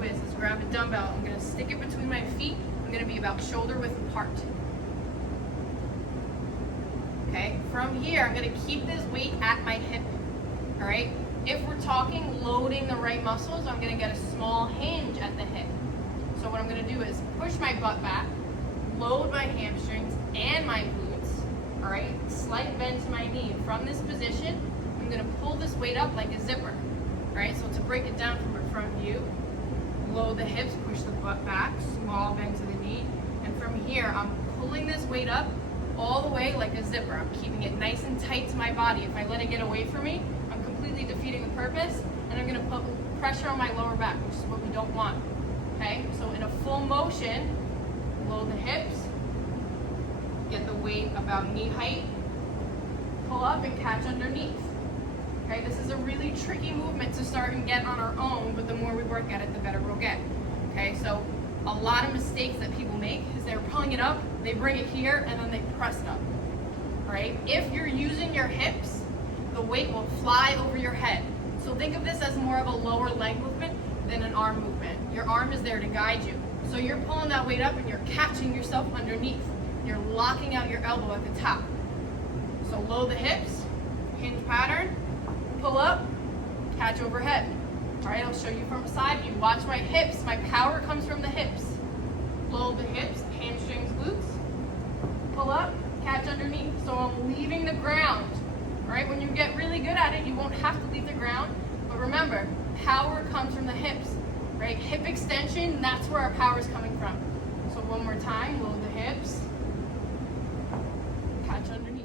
do is grab a dumbbell. I'm gonna stick it between my feet. I'm gonna be about shoulder width apart. Okay, from here, I'm gonna keep this weight at my hip, all right? If we're talking loading the right muscles, I'm gonna get a small hinge at the hip. So what I'm gonna do is push my butt back, load my hamstrings and my glutes, all right? Slight bend to my knee. From this position, I'm gonna pull this weight up like a zipper, all right? So to break it down from a front view, load the hips, push the butt back, small bend to the knee, and from here, I'm pulling this weight up all the way like a zipper. I'm keeping it nice and tight to my body. If I let it get away from me, I'm completely defeating the purpose, and I'm gonna put pressure on my lower back, which is what we don't want, okay? So in a full motion, load the hips, get the weight about knee height, pull up and catch underneath. Okay, this is a really tricky movement to start and get on our own, but the more we work at it, the better we'll get. Okay, so a lot of mistakes that people make is they're pulling it up, they bring it here, and then they press it up. All right, if you're using your hips, the weight will fly over your head. So think of this as more of a lower leg movement than an arm movement. Your arm is there to guide you. So you're pulling that weight up and you're catching yourself underneath. You're locking out your elbow at the top. So load the hips, hinge pattern, pull up, catch overhead. All right, I'll show you from a side view. Watch my hips. My power comes from the hips. Load the hips, hamstrings, glutes. Pull up, catch underneath. So I'm leaving the ground. All right, when you get really good at it, you won't have to leave the ground. But remember, power comes from the hips, right? Hip extension, that's where our power is coming from. So one more time, load the hips, catch underneath.